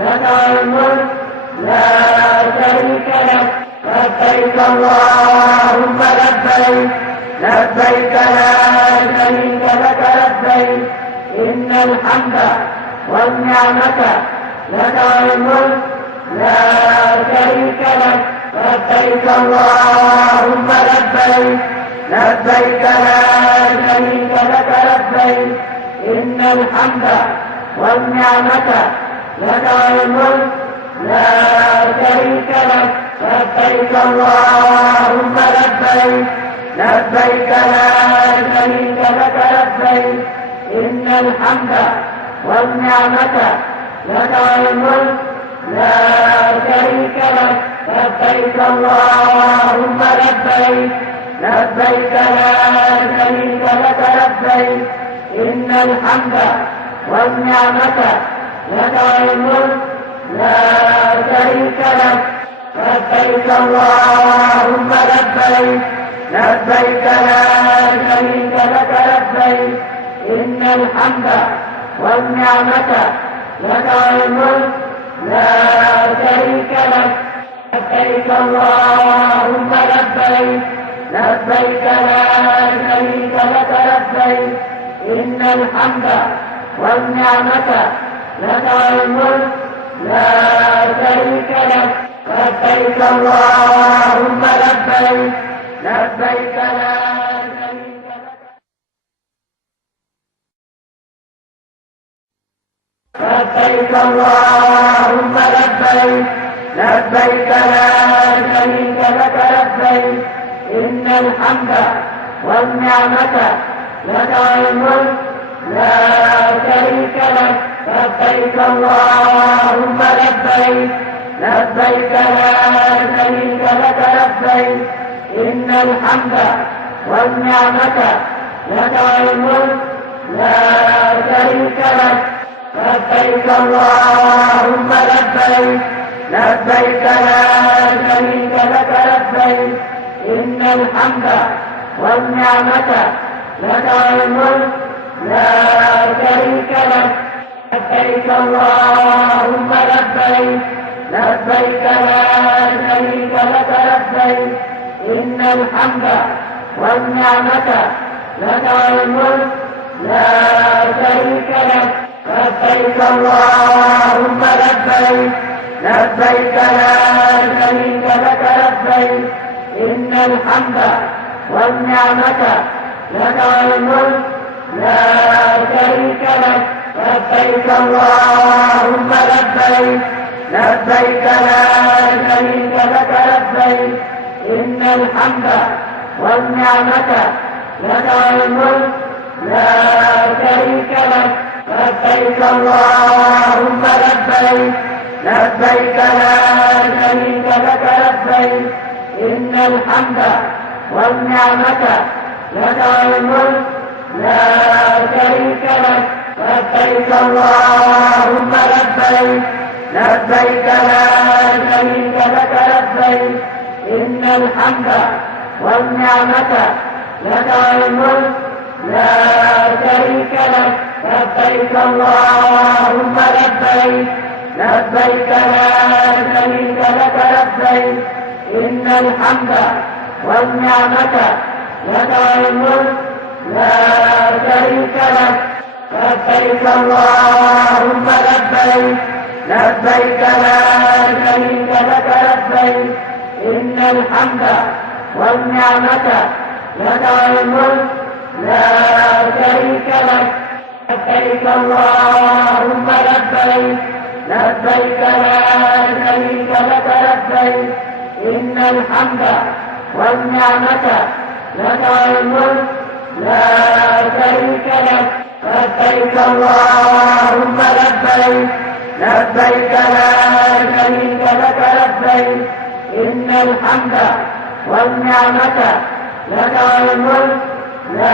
لك والملك لا شريك لك لبيك اللهم لبيك لبيك لا شريك لك لبيك إن الحمد والنعمة لك والملك لا شريك لك لبيك اللهم لبيك لبيك لا شريك لك لبيك إن الحمد والنعمة لك والملك لا شريك لك لبيك اللهم لبيك لبيك لا شريك لك لبيك إن الحمد والنعمة لك والملك لا شريك لك لبيك اللهم لبيك لبيك لا شريك لك لبيك إن الحمد والنعمة لك والملك لا شريك لك لبيك اللهم لبيك لبيك لا شريك لك لبيك إن الحمد والنعمة لك والملك لا شريك لك لبيك اللهم لبيك لبيك لا شريك لك لبيك إن الحمد والنعمة لك والملك لا شريك لك لبيك اللهم لبيك لبيك لا شريك لك لبيك اللهم لبيك لبيك لا شريك لك لبيك إن الحمد والنعمة لك والملك لا شريك لك لبيك اللهم لبيك لبيك لا شريك لك لبيك إن الحمد والنعمة لك والملك لا شريك لك لبيك اللهم لبيك لبيك لا شريك لك لبيك إن الحمد والنعمة لك والملك لا شريك لك لبيك اللهم لبيك لبيك لا شريك لك لبيك إن الحمد والنعمة لك والملك لا شريك لك لبيك اللهم لبيك لبيك لا شريك لك لبيك إن الحمد والنعمة لك والملك لا شريك لك لبيك اللهم لبيك لبيك لا شريك لك لبيك إن الحمد والنعمة لك والملك لا شريك لك لبيك اللهم لبيك لبيك لا شريك لك لبيك إن الحمد والنعمة لك والملك لا شريك لك لبيك اللهم لبيك لبيك لا شريك لك لبيك إن الحمد والنعمة لك والملك لا شريك لك لبيك اللهم لبيك لبيك لا شريك لك لبيك إن الحمد والنعمة لك والملك لا شريك لك لبيك اللهم لبيك لبيك لا شريك لك لبيك إن الحمد والنعمة لك والملك لا شريك لك لبيك اللهم لبيك لبيك لا شريك لك لبيك إن الحمد والنعمة لك والملك لا شريك لك لبيك اللهم لبيك لبيك لا شريك لك لبيك إن الحمد والنعمة لك والملك لا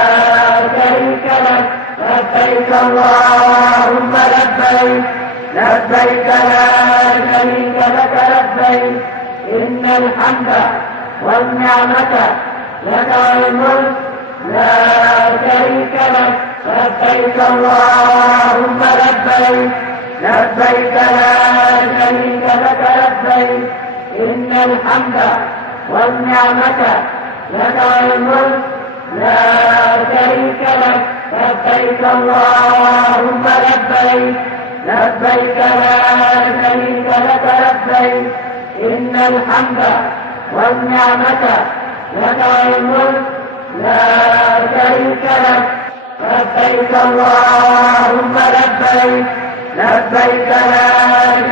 شريك لك لبيك اللهم لبيك لبيك لا شريك لك لبيك إن الحمد والنعمة لك والملك لا شريك لك لبيك اللهم لبيك لبيك لا شريك لك لبيك إن الحمد والنعمة لك والملك لا شريك لك لبيك اللهم لبيك لبيك لا شريك لك لبيك إن الحمد والنعمة لك والملك لا شريك لك لبيك اللهم لبيك لبيك لا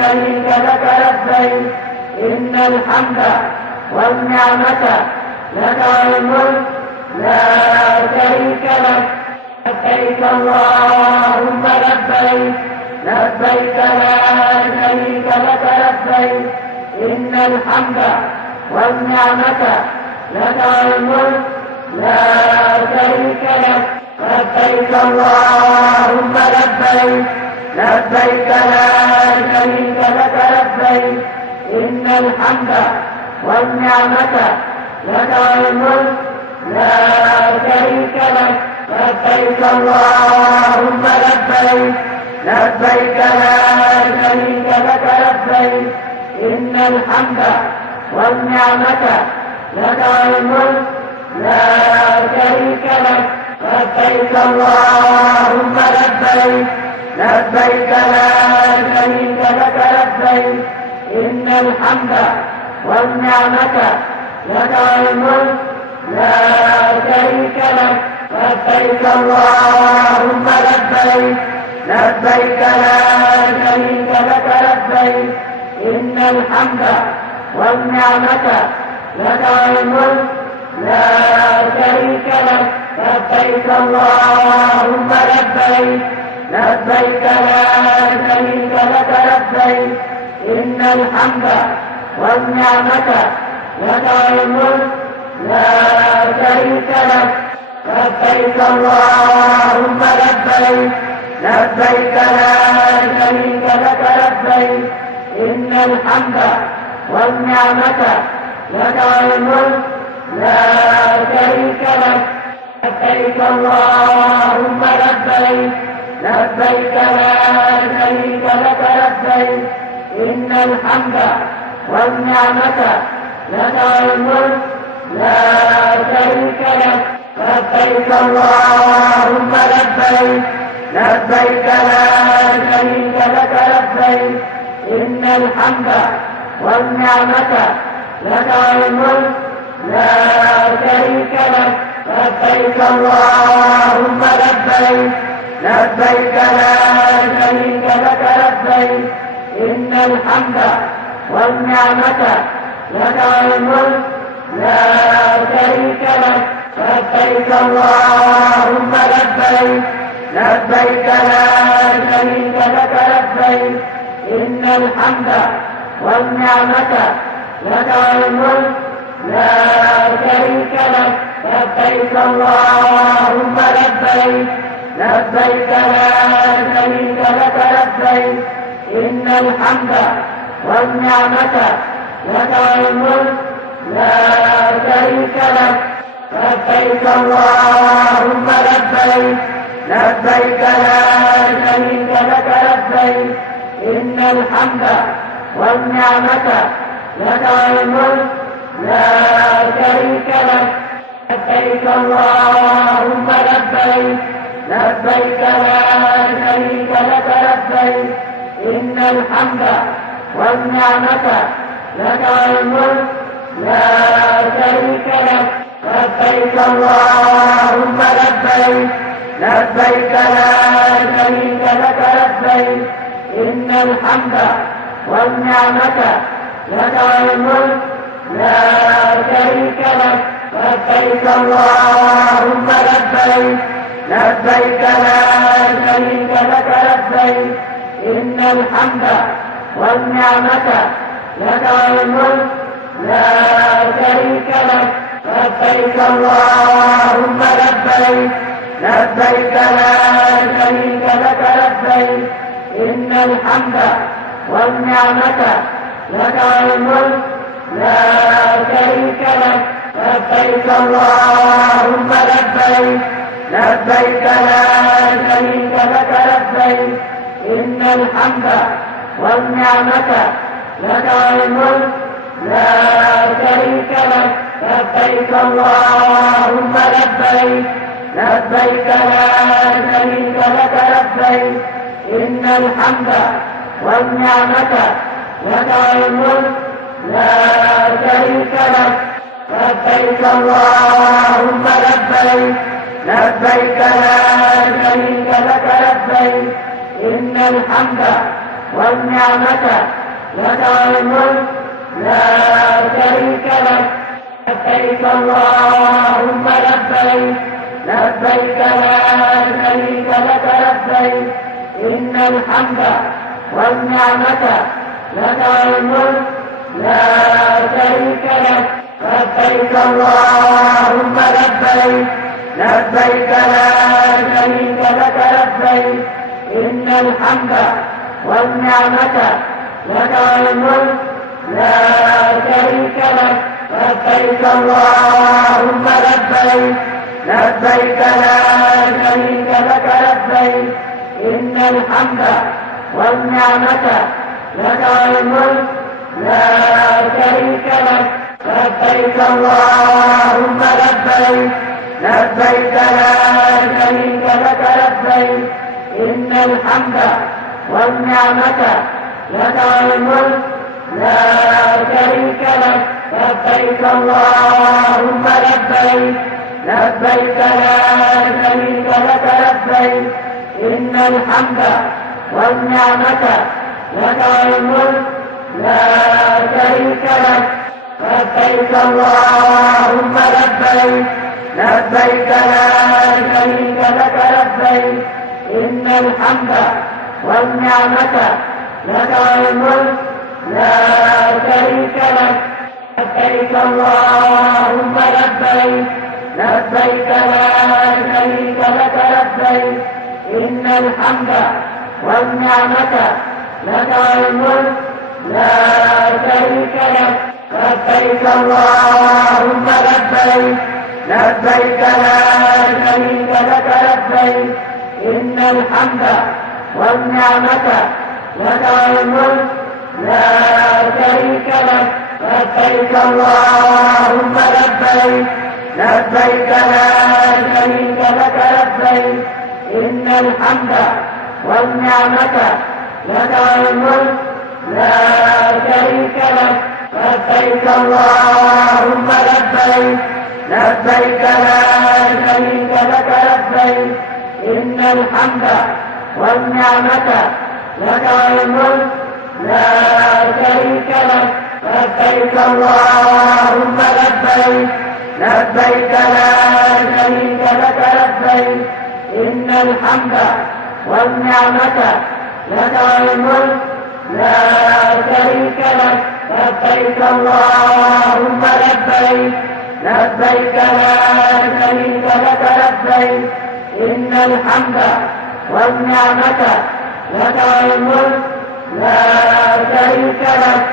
شريك لك لبيك إن الحمد والنعمة لك والملك لا شريك لك لبيك اللهم لبيك لبيك لا شريك لك لبيك إن الحمد والنعمة لك والملك لا شريك لك لبيك اللهم لبيك لبيك لا شريك لك لبيك إن الحمد والنعمة لك والملك لا شريك لك لبيك اللهم لبيك لبيك لا شريك لك لبيك إن الحمد والنعمة لك والملك لا شريك لك لبيك اللهم لبيك لبيك لا شريك لك لبيك إن الحمد والنعمة لك والملك لا شريك لك لبيك اللهم لبيك لبيك لا شريك لك لبيك إن الحمد والنعمة لك والملك لا شريك لك لبيك اللهم لبيك لبيك لا شريك لك لبيك إن الحمد والنعمة لك والملك لا شريك لك لبيك اللهم لبيك لبيك لا شريك لك لبيك إن الحمد والنعمة لك والملك لا شريك لك لبيك اللهم لبيك لبيك لا شريك لك لبيك إن الحمد والنعمة لك والملك لا شريك لك لبيك اللهم لبيك لبيك لا شريك لك لبيك إن الحمد والنعمة لك والملك لا شريك لك لبيك اللهم لبيك لبيك لا شريك لك لبيك إن الحمد والنعمة لك والملك لا شريك لك لبيك اللهم لبيك لبيك لا شريك لك لبيك إن الحمد والنعمة لك والملك لا شريك لك لبيك اللهم لبيك لبيك لا شريك لك لبيك إن الحمد والنعمة لك والملك لا شريك لك لبيك اللهم لبيك لبيك لا شريك لك لبيك إن الحمد والنعمة لك والملك لا شريك لك لبيك اللهم لبيك لبيك لا شريك لك لبيك إن الحمد والنعمة لك والملك لا شريك لك لبيك اللهم لبيك لبيك لا شريك لك لبيك إن الحمد والنعمة لك والملك لا شريك لك لبيك اللهم لبيك لبيك لا شريك لك لبيك إن الحمد والنعمة لك والملك لا شريك لك لبيك اللهم لبيك لبيك لا شريك لك لبيك إن الحمد والنعمة لك والملك لا شريك لك لبيك اللهم لبيك لبيك لا شريك لك لبيك إن الحمد والنعمة لك والملك لا شريك لك لبيك اللهم لبيك لبيك لا شريك لك لبيك إن الحمد والنعمة لك والملك لا شريك لك لبيك اللهم لبيك لبيك لا شريك لك لبيك إن الحمد والنعمة لك والملك لا شريك لك لبيك اللهم لبيك لبيك لا شريك لك لبيك إن الحمد والنعمة لك والملك لا شريك لك لبيك اللهم لبيك لبيك لا شريك لك لبيك إن الحمد والنعمة لك والملك لا شريك لك لبيك اللهم لبيك لبيك لا شريك لك لبيك إن الحمد والنعمة لك والملك لا شريك لك لبيك اللهم لبيك لبيك لا شريك لك لبيك إن الحمد والنعمة لك والملك لا شريك لك لبيك اللهم لبيك لبيك لا شريك لك لبيك إن الحمد والنعمة لك والملك لا شريك لك لبيك اللهم لبيك لبيك لا شريك لك لبيك إن الحمد والنعمة لك والملك لا شريك لك لبيك اللهم لبيك لبيك لا شريك لك لبيك إن الحمد والنعمة لك والملك لا شريك لك لبيك اللهم لبيك لبيك لا شريك لك لبيك إن الحمد والنعمة لك والملك لا شريك لك لبيك اللهم لبيك لبيك لا شريك لك لبيك إن الحمد والنعمة لك والملك لا شريك لك لبيك اللهم لبيك لبيك لا شريك لك لبيك إن الحمد والنعمة لك والملك لا شريك لك لبيك اللهم لبيك لبيك لا شريك لك لبيك إن الحمد والنعمة لك والملك لا شريك لك لبيك اللهم لبيك لبيك لا شريك لك لبيك إن الحمد والنعمة لك والملك لا شريك لك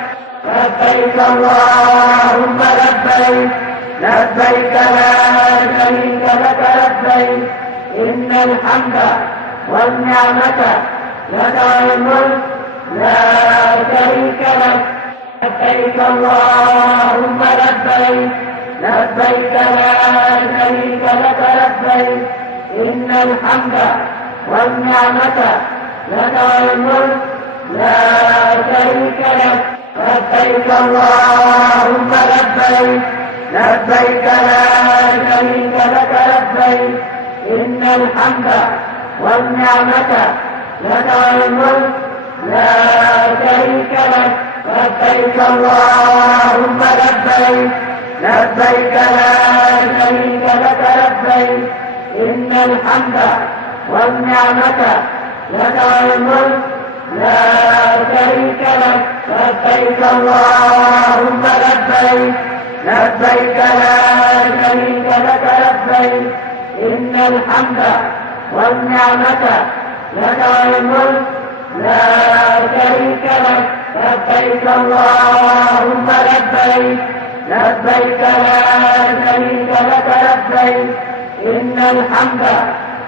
لبيك اللهم لبيك لبيك لا شريك لك لبيك إن الحمد والنعمة لك والملك لا شريك لك لبيك اللهم لبيك لبيك لا شريك لك لبيك إن الحمد والنعمة لك والملك لا شريك لك لبيك اللهم لبيك لبيك لا شريك لك لبيك إن الحمد والنعمة لك والملك لا شريك لك لبيك اللهم لبيك لبيك لا شريك لك لبيك إن الحمد والنعمة لك والملك لا شريك لك لبيك اللهم لبيك لبيك لا شريك لك لبيك إن الحمد والنعمة لك والملك لا شريك لك لبيك اللهم لبيك لبيك لا شريك لك لبيك إن الحمد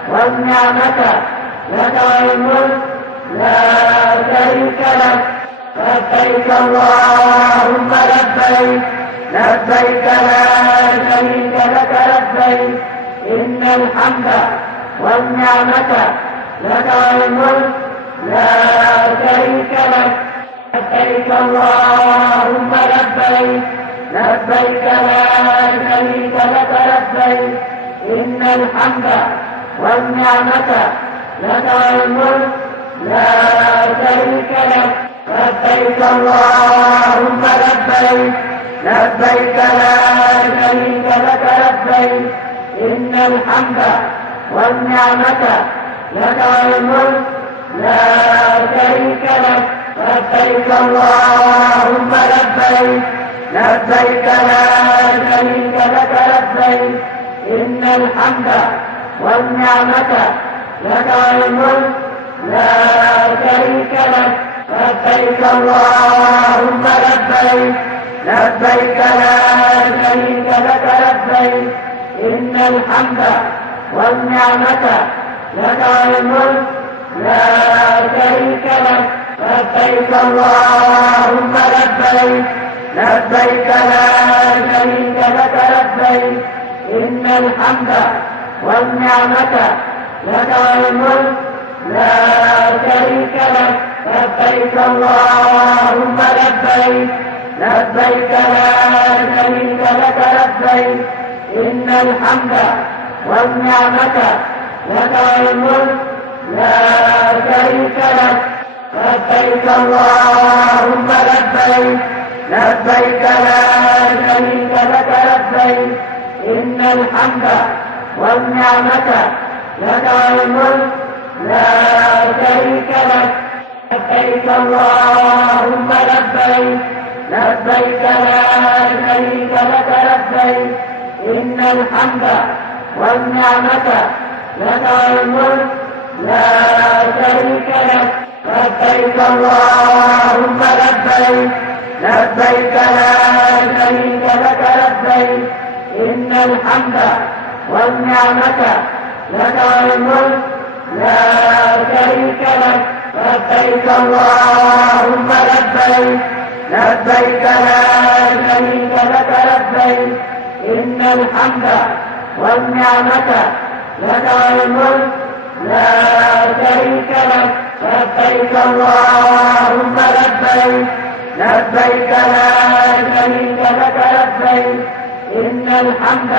والنعمة لك والملك لا شريك لك لبيك اللهم لبيك لبيك لا شريك لك لبيك إن الحمد والنعمة لك والملك لا شريك لك لبيك اللهم لبيك لبيك لا شريك لك لبيك إن الحمد والنعمة لك والملك لا شريك لك لبيك اللهم لبيك لبيك لا شريك لك لبيك إن الحمد والنعمة لك والملك لا شريك لك لبيك اللهم لبيك لبيك لا شريك لك لبيك إن الحمد والنعمة لك والملك لا شريك لك لبيك اللهم لبيك لبيك لا شريك لك لبيك إن الحمد والنعمة لك والملك لا شريك لك لبيك اللهم لبيك لبيك لا شريك لك لبيك إن الحمد والنعمة لك والملك لا شريك لك لبيك اللهم لبيك لبيك لا شريك لك لبيك إن الحمد والنعمة لك والملك لا شريك لك لبيك اللهم لبيك لبيك لا شريك لك لبيك إن الحمد والنعمة لك والملك لا شريك لك لبيك اللهم لبيك لبيك لا شريك لك لبيك إن الحمد والنعمة لك والملك لا شريك لك لبيك اللهم لبيك لبيك لا شريك لك لبيك إن الحمد والنعمة لك والملك لا شريك لك لبيك اللهم لبيك لبيك لا شريك لك لبيك إن الحمد والنعمة لك والملك لا شريك لك لبيك اللهم لبيك لبيك لا شريك لك لبيك إن الحمد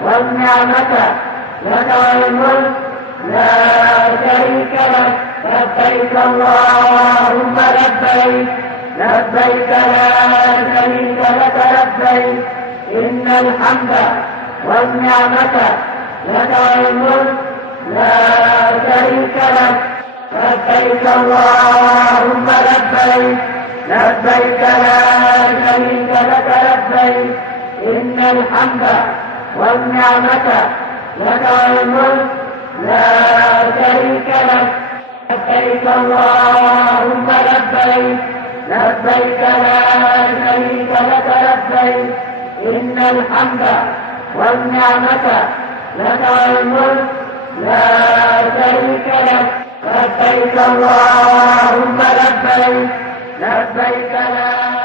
والنعمة لك والملك لا شريك لك لبيك اللهم لبيك لبيك لا شريك لك لبيك إن الحمد والنعمة لك والملك لا شريك لك لبيك اللهم لبيك لبيك لا شريك لك لبيك إن الحمد والنعمة لك والملك لا شريك لك لبيك اللهم لبيك لبيك لا شريك لك لبيك إن الحمد والنعمة لك والملك لا شريك لك لبيك اللهم لبيك لبيك لا